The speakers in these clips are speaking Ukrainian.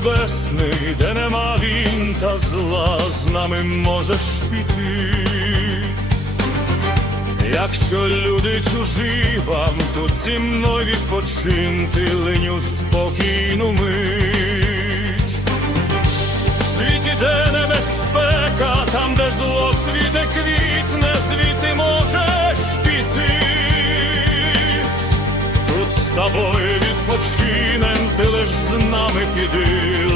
небесний, де нема він та зла, з нами можеш піти. Якщо люди чужі вам, тут зі мною відпочинти линю спокійну мить. В світі, де небезпека, там, де зло цвіте квітне, звідти можеш піти. Тут з тобою лиш з нами піди,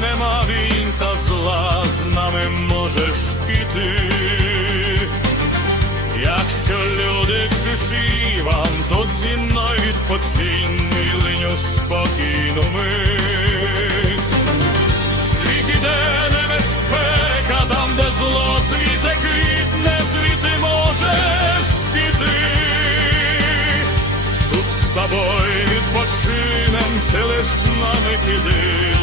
нема та зла, з нами можеш піти. Якщо люди чужі вам, то зі мною відпочинь, і линю спокійну мить. В світі, де небезпека, там, де зло цвіте квітне, звідти можеш піти. Тут з тобою відпочинем, ти лиш з нами піди,